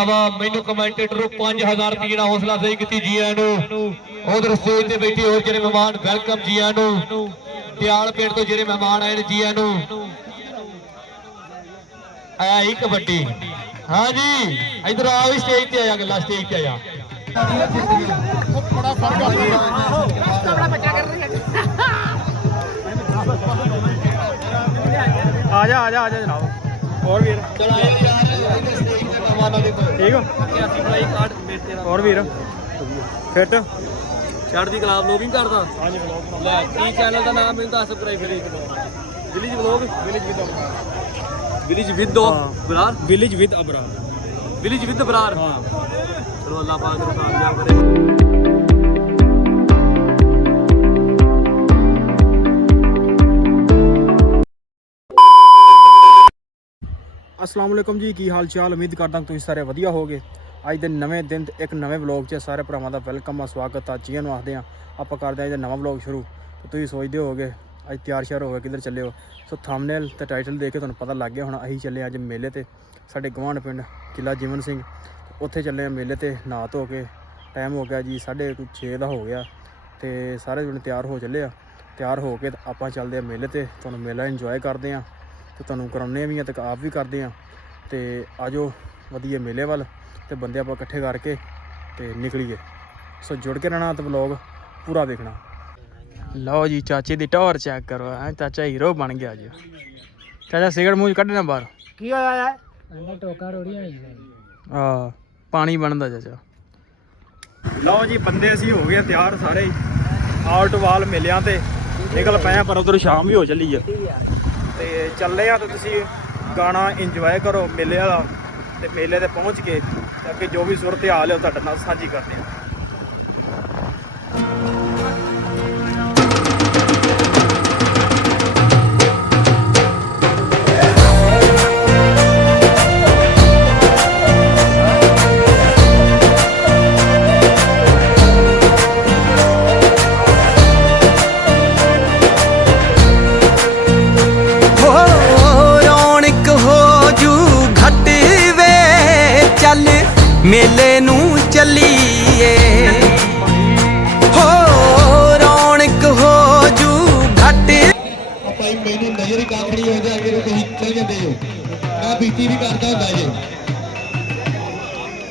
ਆਵਾ ਮੈਨੂੰ ਕਮੈਂਟੇਟਰ 5000 ਰੁਪਏ ਦਾ ਹੌਸਲਾ ਸਹੀ ਕੀਤੀ ਜੀ ਆਇਆਂ ਨੂੰ। ਉਧਰ ਸਟੇਜ ਤੇ ਬੈਠੇ ਹੋਰ ਜਿਹੜੇ ਮਹਿਮਾਨ ਵੈਲਕਮ ਜੀ ਆਇਆਂ ਨੂੰ। ਦਿਆਲ ਪਿੰਡ ਤੋਂ ਜਿਹੜੇ ਮਹਿਮਾਨ ਆਏ ਨੇ ਜੀ ਆਇਆਂ ਨੂੰ। ਆਇਆ ਹੀ ਕਬੱਡੀ। ਹਾਂ ਜੀ ਇਧਰ ਆ ਵੀ ਸਟੇਜ ਤੇ ਆਇਆ ਗੱਲਾਂ ਸਟੇਜ ਤੇ ਆਇਆ ਆ ਜਾ ਆ ਜਾ ਆ ਜਾ ਜਨਾਬ। ਹੋਰ ਵੀਰ। ਚਲ ਆਇਆ ਯਾਰ ਠੀਕ ਹੋ? ਹੋਰ ਵੀਰ? ਫਿੱਟ ਚੜ੍ਹਦੀ ਕਲਾ ਵਲੋਗਿੰਗ ਕਰਦਾ। ਹਾਂਜੀ ਵਲੋਗ ਲੈ ਕੀ ਚੈਨਲ ਦਾ ਨਾਮ ਮੈਨੂੰ ਦੱਸ ਸਬਸਕ੍ਰਾਈਬ ਕਰੀ village vlog village with village with ਦੋ ਹਾਂ। ਬਰਾਰ? ਵਿਲੇਜ ਵਿਦ ਅਬਰਾ ਵਿਲੇਜ ਵਿਦ ਬਰਾਰ? ਹਾਂ। ਚਲੋ ਅੱਲਾਹ ਪਾਕ ਨੂੰ ਕਾਮਯਾਬ ਕਰੇ। ਅਸਲਾਮ ਵਾਲੇਕੁਮ ਜੀ, ਕੀ ਹਾਲ ਚਾਲ ਉਮੀਦ ਕਰਦਾ ਤੁਸੀਂ ਸਾਰੇ ਵਧੀਆ ਹੋਗੇ ਅੱਜ ਦੇ ਨਵੇਂ ਦਿਨ ਤੇ ਇੱਕ ਨਵੇਂ ਵਲੌਗ 'ਚ ਸਾਰੇ ਭਰਾਵਾਂ ਦਾ ਵੈਲਕਮ ਆ, ਸਵਾਗਤ ਆ, ਜੀਆਂ ਨੂੰ ਆਖਦੇ ਆ ਆਪਾਂ ਕਰਦੇ ਆ ਅੱਜ ਦਾ ਨਵਾਂ ਵਲੌਗ ਸ਼ੁਰੂ। ਤੇ ਤੁਸੀਂ ਸੋਚਦੇ ਹੋਗੇ ਅੱਜ ਤਿਆਰ ਸ਼ਿਆਰ ਹੋ ਗਏ ਕਿੱਧਰ ਚੱਲੇ ਹੋ? ਸੋ ਥੰਬਨੇਲ ਤੇ ਟਾਈਟਲ ਦੇਖ ਕੇ ਤੁਹਾਨੂੰ ਪਤਾ ਲੱਗ ਗਿਆ ਹੁਣ, ਅਸੀਂ ਚੱਲੇ ਅੱਜ ਮੇਲੇ ਤੇ, ਸਾਡੇ ਗਵਾਂਢ ਪਿੰਡ ਕਿਲਾ ਜੀਵਨ ਸਿੰਘ। ਉੱਥੇ ਚੱਲੇ ਆ ਮੇਲੇ ਤੇ, ਨਹਾ ਧੋ ਕੇ ਟਾਈਮ ਹੋ ਗਿਆ ਜੀ 6:30 ਦਾ ਹੋ ਗਿਆ, ਤੇ ਸਾਰੇ ਜਣੇ ਤਿਆਰ ਹੋ ਚੱਲੇ ਆ ਤਿਆਰ ਹੋ ਕੇ ਆਪਾਂ ਚੱਲਦੇ ਆ ਮੇਲੇ ਤੇ, ਤੁਹਾਨੂੰ ਮੇਲਾ ਇੰਜੋਏ ਕਰਦੇ ਆ ਤੇ ਤੁਹਾਨੂੰ ਕਰਾਉਂਦੇ ਵੀ ਆ ਤੇ ਆਪ ਵੀ ਕਰਦੇ ਆ। ਤੇ ਆਜੋ ਵਧੀਆ ਮੇਲੇ ਵੱਲ ਤੇ ਬੰਦੇ ਆਪਾਂ ਇਕੱਠੇ ਕਰਕੇ ਤੇ ਨਿਕਲੀਏ। ਸੋ ਜੁੜ ਕੇ ਰਹਿਣਾ ਤੇ ਵਲੌਗ ਪੂਰਾ ਦੇਖਣਾ। ਲਓ ਜੀ ਚਾਚੇ ਦੀ ਟੌਰ ਚੈੱਕ ਕਰੋ। ਐ ਚਾਚਾ ਹੀਰੋ ਬਣ ਗਿਆ ਜੀ। ਚਾਚਾ ਸਿਗਰਟ ਮੂੰਹ ਕੱਢਣਾ ਬਾਹਰ। ਕੀ ਹੋਇਆ ਯਾਰ? ਅੰਦਰ ਟੋਕਾ ਰੋੜੀਆਂ ਹੋਈਆਂ ਆ ਪਾਣੀ ਬਣਦਾ ਚਾਚਾ। ਲਓ ਜੀ ਬੰਦੇ ਅਸੀਂ ਹੋ ਗਏ ਤਿਆਰ ਸਾਰੇ। ਆਊਟ ਵਾਲ ਮੇਲਿਆਂ ਤੇ ਨਿਕਲ ਪਏ ਪਰ ਉਧਰ ਸ਼ਾਮ ਵੀ ਹੋ ਚੱਲੀ ਆ। ਤੇ ਚੱਲੇ ਆ ਤੇ ਤੁਸੀਂ ਗਾਣਾ ਇੰਜੋਏ ਕਰੋ ਮੇਲੇ ਵਾਲਾ ਤੇ ਮੇਲੇ ਤੇ ਪਹੁੰਚ ਕੇ, ਤਾਂ ਕਿ ਜੋ ਵੀ ਸੁਰਤ ਹਾਲ ਹੈ ਉਹ ਤੁਹਾਡੇ ਨਾਲ ਸਾਂਝੀ ਕਰਦੇ ਆ। ਨਹੀਂ ਹੋਏਗਾ ਅੱਗੇ ਨੂੰ ਤੁਸੀਂ ਚਲੇ ਜਾਂਦੇ ਹੋ। ਬੀਤੀ ਵੀ ਕਰਦਾ ਹੁੰਦਾ ਜੇ।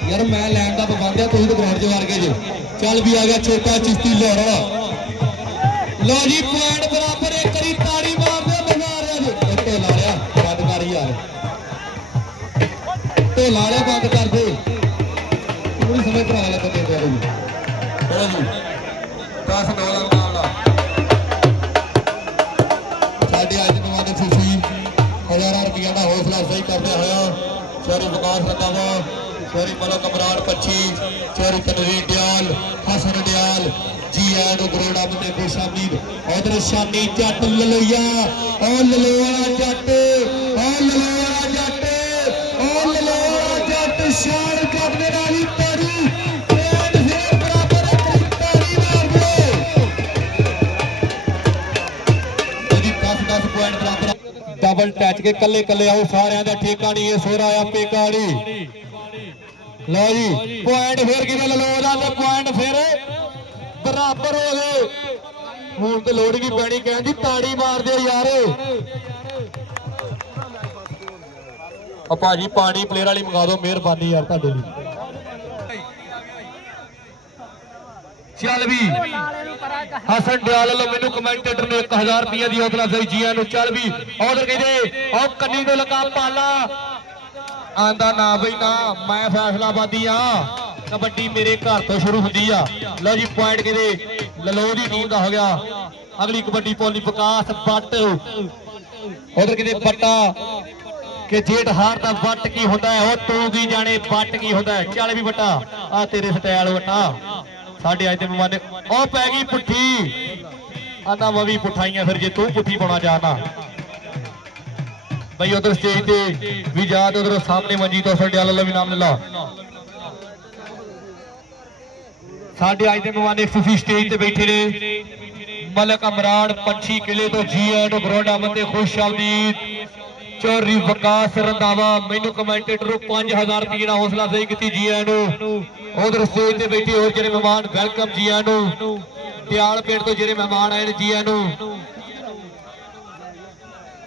ਯਾਰ ਮੈਂ ਲੈਣ ਦਾ ਪਾਬੰਦ ਆ, ਤੁਸੀਂ ਤਾਂ ਗਰਾਊਂਡ 'ਚ ਵਾਰ ਗਏ ਜੇ। ਚੱਲ ਵੀ ਆ ਗਿਆ ਛੋਟਾ ਚਿਸ਼ਤੀ ਲਾਹੌਰਾ ਲੋ ਜੀ, ਪੁਆਇੰਟ ਬਰਾਬਰ, ਇੱਕ ਵਾਰੀ ਤਾੜੀ ਮਾਰਦੇ ਬਜ਼ਾਰਿਆ ਜੀ। ਉੱਤੇ ਲਾ ਲਿਆ ਬੰਦ ਕਰ ਯਾਰ। ਤੇ ਲਾ ਲਿਆ ਬੰਦ ਕਰ ਦੇ। ਪੂਰੀ ਸਮੇਂ ਭਰਾ ਲੱਗ ਪੈਂਦੇ ਆ ਜੀ ਜੀ। 10 9 ਸ਼ਹਿਰੀ ਮਲਕ ਅਮਰਾਨ ਪੱਛੀ ਸ਼ਹਿਰੀ ਹਸਨ ਡਿਆਲ, ਜੀ ਆਇਆਂ ਨੂੰ ਗਰੋੜਾ ਬੰਦੇ ਖੁਸ਼ਾਮੀਦ ਉਧਰ ਸ਼ਾਨੀ ਜੱਟ ਲਲੋਈਆ, ਉਹ ਲਲੋੜਾ ਜੱਟ, ਉਹ ਲਲੋੜਾ ਜੱਟ, ਉਹ ਲਲੋੜਾ ਜੱਟ, ਸ਼ਾਨ ਜੱਟ ਦੇ ਨਾਲ ਪੁਆਇੰਟ ਡਬਲ ਟੱਚ ਕੇ ਕੱਲੇ ਕੱਲੇ ਆਓ ਸਾਰਿਆਂ ਦਾ ਠੇਕਾ ਨਹੀਂ, ਇਹ ਸੋਰਾ ਆ ਪੇਕਾੜੀ ਲਓ ਜੀ ਪੁਆਇੰਟ ਫੇਰ ਕਿਵੇਂ ਲਲੋ ਜਾਂਦੇ ਪੁਆਇੰਟ ਫੇਰ ਬਰਾਬਰ ਹੋ ਗਏ। ਹੁਣ ਤੇ ਲੋੜ ਕੀ ਪੈਣੀ ਕਹਿੰਦੀ ਤਾੜੀ ਮਾਰ ਦਿਓ ਯਾਰ। ਆ ਭਾਜੀ, ਪਾਣੀ ਪਲੇਅਰ ਵਾਲੀ ਮੰਗਾ ਦਿਓ, ਮਿਹਰਬਾਨੀ ਯਾਰ ਤੁਹਾਡੇ ਲਈ। ਚੱਲ ਵੀ। ਹਸਨ ਡਿਆਲ ਵੱਲੋਂ ਮੈਨੂੰ ਕਮੈਂਟੇਟਰ ਨੇ 1000 ਰੁਪਏ ਦੀ ਹੌਸਲਾ ਸਹੀ ਜੀਆਂ ਨੂੰ ਚੱਲ ਵੀ। ਆਰਡਰ ਕਹਿੰਦੇ ਆਹ ਕੰਨੀ ਤੋਂ ਲਗਾ ਪਾਲਾ। ਆਂਦਾ ਨਾ ਬਈ ਨਾ, ਮੈਂ ਫੈਸਲਾਬਾਦੀ ਆ ਕਬੱਡੀ ਮੇਰੇ ਘਰ ਤੋਂ ਸ਼ੁਰੂ ਹੁੰਦੀ ਆ। ਲਓ ਜੀ ਪੁਆਇੰਟ ਕਿਤੇ ਲਲੋ ਦੀ ਟੀਮ ਦਾ ਹੋ ਗਿਆ। ਅਗਲੀ ਕਬੱਡੀ ਪੋਲੀ ਵਿਕਾਸ ਬੱਟ ਉਧਰ ਕਿਤੇ ਬੱਟਾ ਕਿ ਜੇਠ ਹਾਰ ਦਾ ਵੱਟ ਕੀ ਹੁੰਦਾ ਹੈ? ਉਹ ਤੂੰ ਕੀ ਜਾਣੇ, ਵੱਟ ਕੀ ਹੁੰਦਾ ਹੈ? ਚੱਲ ਵੀ ਬਟਾ ਆ ਤੇਰੇ ਸਟਾਈਲ ਵਟਾ। ਸਾਡੇ ਅੱਜ ਦੇ ਮਹਿਮਾਨ ਉਹ ਪੈ ਗਈ ਪੁੱਠੀ। ਆਂਦਾ ਮੈਂ ਵੀ ਪੁੱਠਾਈਆਂ ਫਿਰ, ਜੇ ਤੂੰ ਪੁੱਠੀ ਪਾਉਣਾ ਚਾਹਨਾ ਬਈ ਉਧਰ ਸਟੇਜ ਤੇ ਵੀ ਜਾ ਉਧਰ ਸਾਹਮਣੇ ਮੰਜੀ ਤੋਂ ਸਾਡੇ ਅੱਲਾ ਵੀ ਨਾਮ ਲੈ ਸਾਡੇ ਅੱਜ ਦੇ ਮਹਿਮਾਨ ਇੱਕ ਸੂਫੀ ਸਟੇਜ ਤੇ ਬੈਠੇ ਨੇ। ਮਲਕ ਅਮਰਾਨ, ਪੰਛੀ ਕਿਲੇ ਤੋਂ ਜੀ ਆਇਆਂ ਨੂੰ ਬੰਦੇ ਖੁਸ਼ ਆਮਦੀਦ। ਚੋਰੀ ਵਕਾਸ ਰੰਦਾਵਾ ਮੈਨੂੰ ਕਮੈਂਟੇਟਰ 5000 ਰੁਪਏ ਦਾ ਹੌਸਲਾ ਸਹੀ ਕੀਤੀ ਜੀ ਆਇਆਂ ਉਧਰ ਸਟੇਜ ਤੇ ਬੈਠੇ ਹੋਰ ਜਿਹੜੇ ਮਹਿਮਾਨ ਵੈਲਕਮ ਜੀ ਆਇਆਂ ਨੂੰ ਦਿਆਲ ਪਿੰਡ ਤੋਂ ਜਿਹੜੇ ਮਹਿਮਾਨ ਆਏ ਨੇ ਜੀ ਆਇਆਂ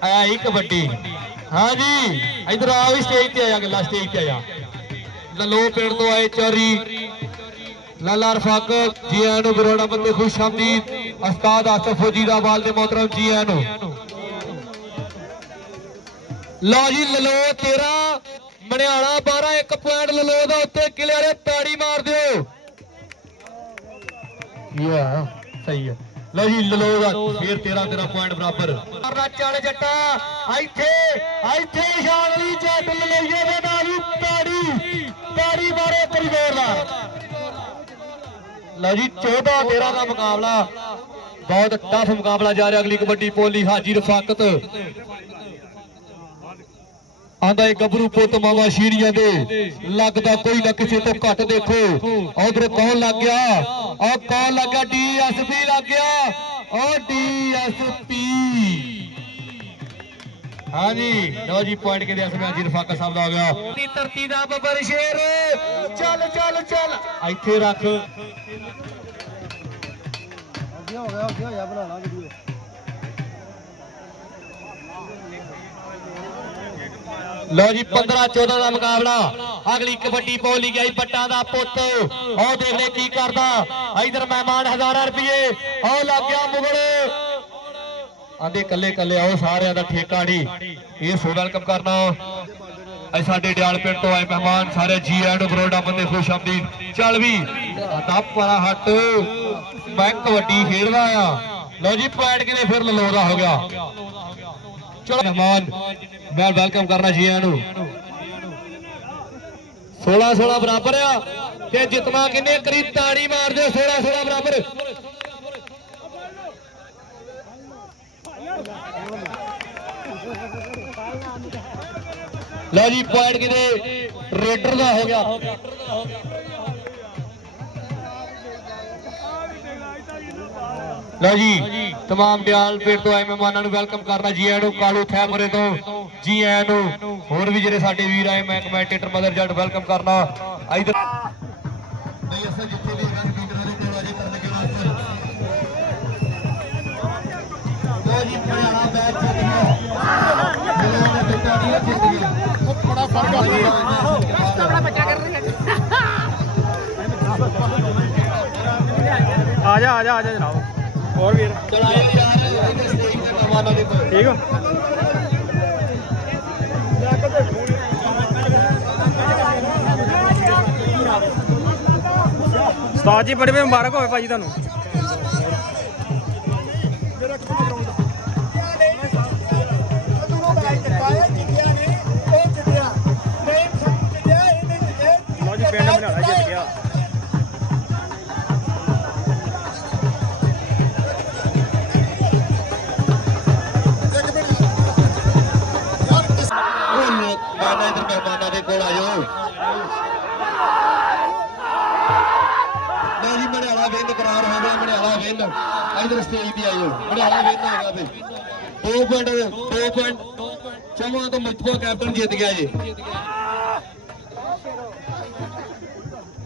ਆਇਆ ਹੀ ਕਬੱਡੀ। ਹਾਂ ਇਧਰ ਆਓ ਸਟੇਜ ਤੇ ਆਇਆ, ਗੱਲਾਂ ਸਟੇਜ ਤੇ ਆਇਆ। ਲਲੋ ਪਿੰਡ ਤੋਂ ਆਏ ਚੋਰੀ। ਲਾਲਾ ਰਫਾਕ ਜੀ ਆਇਆਂ ਨੂੰ ਗਰੋੜਾ ਬੰਦੇ ਖੁਸ਼ ਆਮਦੀਦ ਉਸਤਾਦ ਆਸਫ ਫੌਜੀ ਦਾ ਵਾਲ ਦੇ ਮੋਹਤਰਮ ਜੀ ਆਇਆਂ ਨੂੰ ਲਓ ਜੀ ਲਲੋ 13 ਮਣਿਆਲਾ 12 ਇੱਕ ਪੁਆਇੰਟ ਲਲੋ ਦਾ ਉੱਤੇ ਕਿਲੇ ਵਾਲੇ ਤਾੜੀ ਮਾਰ ਦਿਓ। ਯਾ, ਸਹੀ ਹੈ। ਲਓ ਜੀ ਲਲੋ ਦਾ ਫੇਰ 13 13 ਪੁਆਇੰਟ ਬਰਾਬਰ। ਮਾਰਨਾ ਚੱਲ ਜੱਟਾ ਇੱਥੇ ਇੱਥੇ ਸ਼ਾਨ ਵਾਲੀ ਜੱਟ ਲਲਈਏ ਦੇ ਨਾਲ ਹੀ ਤਾੜੀ। ਤਾੜੀ ਮਾਰੇ ਕਰੀ ਜ਼ੋਰਦਾਰ ਲਓ ਜੀ 14 13 ਦਾ ਮੁਕਾਬਲਾ। ਬਹੁਤ ਟਫ ਮੁਕਾਬਲਾ ਜਾ ਰਿਹਾ ਅਗਲੀ ਕਬੱਡੀ ਪੋਲੀ ਹਾਜੀ ਰਫਾਕਤ। ਆਂਦਾ ਇਹ ਗੱਭਰੂ ਪੁੱਤ ਮਾਵਾ ਸ਼ੀਰੀਆਂ ਦੇ। ਲੱਗਦਾ ਕੋਈ ਨਾ ਕਿਸੇ ਤੋਂ ਘੱਟ ਦੇਖੋ। ਉਧਰ ਕੌਣ ਲੱਗ ਗਿਆ? ਉਹ ਕੌਣ ਲੱਗਾ ਡੀਐਸਪੀ ਲੱਗ ਗਿਆ। ਉਹ ਡੀਐਸਪੀ ਹਾਂਜੀ, ਲਓ ਜੀ ਪੁਆਇੰਟ ਕਿਹਦੇ ਅਸਲ ਵਿੱਚ ਰਫਾਕਤ ਸਾਹਿਬ ਦਾ ਹੋ ਗਿਆ। ਦੀ ਧਰਤੀ ਦਾ ਬੱਬਰ ਸ਼ੇਰ। ਚੱਲ ਚੱਲ ਚੱਲ। ਇੱਥੇ ਰੱਖ। ਲਓ ਜੀ 15 14 ਦਾ ਮੁਕਾਬਲਾ। ਅਗਲੀ ਕਬੱਡੀ ਪੌਲੀ ਗਈ ਪੱਟਾਂ ਦਾ ਪੁੱਤ। ਉਹ ਦੇਖ ਕੀ ਕਰਦਾ। ਇਧਰ ਮਹਿਮਾਨ ਹਜ਼ਾਰਾਂ ਰੁਪਏ। ਉਹ ਲੱਗ ਗਿਆ ਮੁਗਲ। ਆਂਦੇ ਕੱਲੇ ਕੱਲੇ ਆਓ, ਸਾਰਿਆਂ ਦਾ ਠੇਕਾ ਨਹੀਂ ਇਹ ਸੋ ਵੈਲਕਮ ਕਰਨਾ। ਅੱਜ ਸਾਡੇ ਡਿਆਲ ਪਿੰਡ ਤੋਂ ਆਏ ਮਹਿਮਾਨ, ਸਾਰੇ ਜੀ ਆਇਆਂ ਬਰੋਡਾ ਬੰਦੇ ਖੁਸ਼ ਆਮਦੀਦ ਚੱਲ ਵੀ ਆਂਦਾ ਪਰਾ ਹੱਟ। ਮੈਂ ਕਬੱਡੀ ਖੇਡਦਾ ਆ। ਲਓ ਜੀ, ਪੁਆਇੰਟ ਕਿਨੇ ਫਿਰ ਲਲੋਦਾ ਹੋ ਗਿਆ। ਚਲੋ, ਮਹਿਮਾਨ। ਮੈਂ ਵੈਲਕਮ ਕਰਨਾ ਜੀ ਆਇਆਂ ਨੂੰ। 16 16 ਬਰਾਬਰ ਆ ਤੇ ਜਿਤਨਾ ਕਿੰਨੇ ਕਰੀ ਤਾੜੀ ਮਾਰ 16 16 ਬਰਾਬਰ। ਲਓ ਜੀ ਪੁਆਇੰਟ ਕਿਤੇ ਰੇਡਰ ਦਾ ਹੋ ਗਿਆ। ਲਓ ਜੀ। तमाम ਦਿਆਲ ਪੇਟ ਤੋਂ ਆਏ ਮਹਿਮਾਨਾਂ ਨੂੰ ਵੈਲਕਮ ਕਰਨਾ ਜੀ ਆਇਆਂ ਨੂੰ ਕਾਲੂ ਥੈਮਰੇ ਤੋਂ ਜੀ ਆਇਆਂ ਨੂੰ ਹੋਰ ਵੀ ਜਿਹੜੇ ਸਾਡੇ ਵੀਰ ਆਏ ਮੈਂ ਕਮੈਂਟੇਟਰ ਮਦਰ ਜੱਟ ਵੈਲਕਮ ਕਰਨਾ ਇਧਰ ਨਹੀਂ ਅਸਾਂ ਜਿੱਥੇ ਵੀ ਇਹਨਾਂ ਸਪੀਕਰਾਂ ਦੇ ਕੋਲ ਅਜੇ ਕਰਨ ਲੱਗੇ ਵਾਸਤੇ ਲਓ ਜੀ ਹਰਿਆਣਾ ਮੈਚ ਜਿੱਤ ਗਿਆ ਮੇਰੇ ਦਾ ਬੇਟਾ ਨਹੀਂ ਜਿੱਤ ਗਿਆ ਬੜਾ ਫਰਕ ਆ ਜਾ ਆ ਜਾ ਆ ਜਾ ਜਨਾਬ ਹੋਰ ਵੀਰ। ਚਲ ਆਏ ਯਾਰ ਇਹਦੇ ਸਟੇਜ ਤੇ ਮਹਿਮਾਨਾਂ ਦੇ ਕੋਲ ਠੀਕ ਹੋ? ਉਸਤਾਦ ਜੀ ਬੜੇ ਮੁਬਾਰਕ ਹੋਵੇ ਭਾਜੀ ਤੁਹਾਨੂੰ। ਇਧਰ ਦੇ ਕੋਲ ਆਇਓ। ਲਓ ਜੀ, ਮੜਿਆਲਾ ਵਿੰਦ ਕਰਾਰ ਹੋ ਗਿਆ, ਮੜਿਆਲਾ ਵਿੰਦ ਇਧਰ ਸਟੇਜ ਤੇ ਆਇਓ। ਮੜਿਆਲਾ ਵਿੰਦ ਆ ਗਿਆ ਬਈ 2 ਪੁਆਇੰਟ 2 ਪੁਆਇੰਟ ਚੌਵਾਂ ਤੋਂ ਮੁੱਠੋ ਕੈਪਟਨ ਜਿੱਤ ਗਿਆ ਜੀ।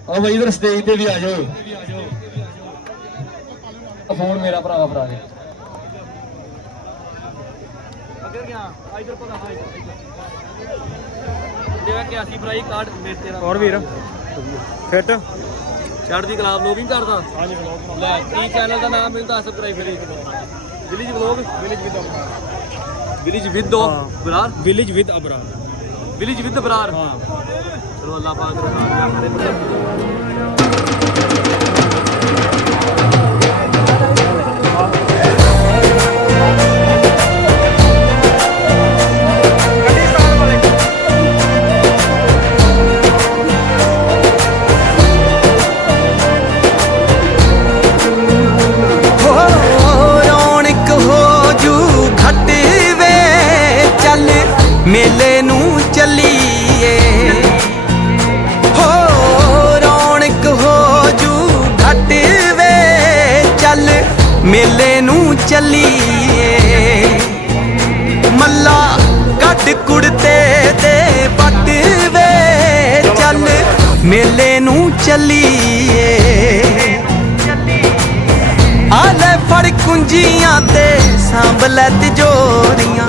ਆ ਬਈ, ਇਧਰ ਸਟੇਜ ਤੇ ਵੀ ਆ ਜਾਓ ਫੋਨ ਮੇਰਾ ਭਰਾ ਭਰਾ ਦੇ ਦੇਵਾ ਕਿ ਅਸੀਂ ਭਰਾਈ ਕਾਰਡ ਮੇਰੇ ਤੇਰਾ ਹੋਰ ਵੀਰ ਫਿੱਟ ਚੜ੍ਹਦੀ ਕਲਾਬ ਲੋਗਿੰਗ ਕਰਦਾ? ਹਾਂਜੀ ਵਲੌਗ ਲੈ ਕੀ ਚੈਨਲ ਦਾ ਨਾਮ ਮੈਨੂੰ ਦੱਸ ਸਬਸਕ੍ਰਾਈਬ ਕਰੀ village vlog village with village with ਦੋ ਹਾਂ। ਬਰਾਰ ਵਿਲੇਜ ਵਿਦ ਅਬਰਾ ਵਿਲੇਜ ਵਿਦ ਬਰਾਰ ਹਾਂ। ਚਲੋ ਅੱਲਾਹ ਪਾਕ ਨੂੰ ਕਾਮਯਾਬ ਕਰੇ ਮੇਲੇ ਨੂੰ ਚੱਲੀਏ। ਹੋ ਰੌਣਕ ਹੋ ਜੂ ਘਟ ਵੇ, ਚੱਲ ਮੇਲੇ ਨੂੰ ਚੱਲੀਏ। ਮੱਲਾ ਕੱਢ ਕੁੜਤੇ ਤੇ ਪੱਟ ਵੇ, ਚੱਲ ਮੇਲੇ ਨੂੰ ਚੱਲੀਏ। ਆਲੇ ਫੜ ਕੁੰਜੀਆਂ ਤੇ, ਸਾਂਭ ਲੈ ਤਿਜੋਰੀਆਂ।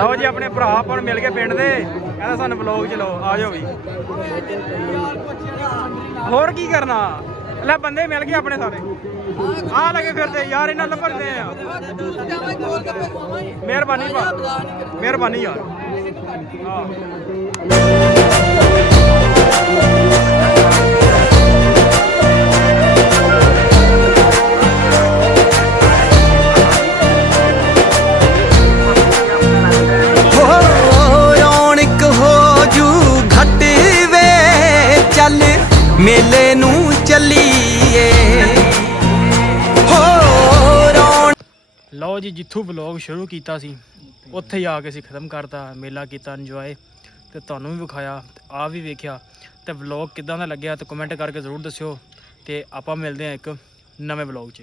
ਲਓ ਜੀ, ਆਪਣੇ ਭਰਾ ਆਪਾਂ ਨੂੰ ਮਿਲ ਗਏ ਪਿੰਡ ਦੇ। ਕਹਿੰਦਾ ਸਾਨੂੰ ਵਲੌਗ ਚ ਲਓ, ਆ ਜਾਓ ਵੀ। ਹੋਰ ਕੀ ਕਰਨਾ? ਲੈ, ਬੰਦੇ ਮਿਲ ਗਏ ਆਪਣੇ ਸਾਰੇ। ਆ ਲੱਗੇ ਫਿਰਦੇ, ਯਾਰ ਇਹਨਾਂ ਲੱਭਦੇ ਆ। ਮਿਹਰਬਾਨੀ ਭਾ, ਮਿਹਰਬਾਨੀ ਯਾਰ। ਹਾਂ। ਮੇਲੇ ਨੂੰ ਚੱਲੀਏ। ਹੋ ਲਓ ਜੀ, ਜਿੱਥੋਂ ਵਲੌਗ ਸ਼ੁਰੂ ਕੀਤਾ ਸੀ, ਉੱਥੇ ਹੀ ਆ ਕੇ ਅਸੀਂ ਖਤਮ ਕਰਤਾ, ਮੇਲਾ ਕੀਤਾ ਇੰਜੋਏ ਤੇ ਤੁਹਾਨੂੰ ਵੀ ਵਿਖਾਇਆ, ਤੇ ਆ ਵੀ ਵੇਖਿਆ। ਤੇ ਵਲੌਗ ਕਿਦਾਂ ਦਾ ਲੱਗਿਆ, ਤੇ ਕਮੈਂਟ ਕਰਕੇ ਜ਼ਰੂਰ ਦੱਸਿਓ। ਤੇ ਆਪਾਂ ਮਿਲਦੇ ਹਾਂ ਇੱਕ ਨਵੇਂ ਵਲੌਗ 'ਚ।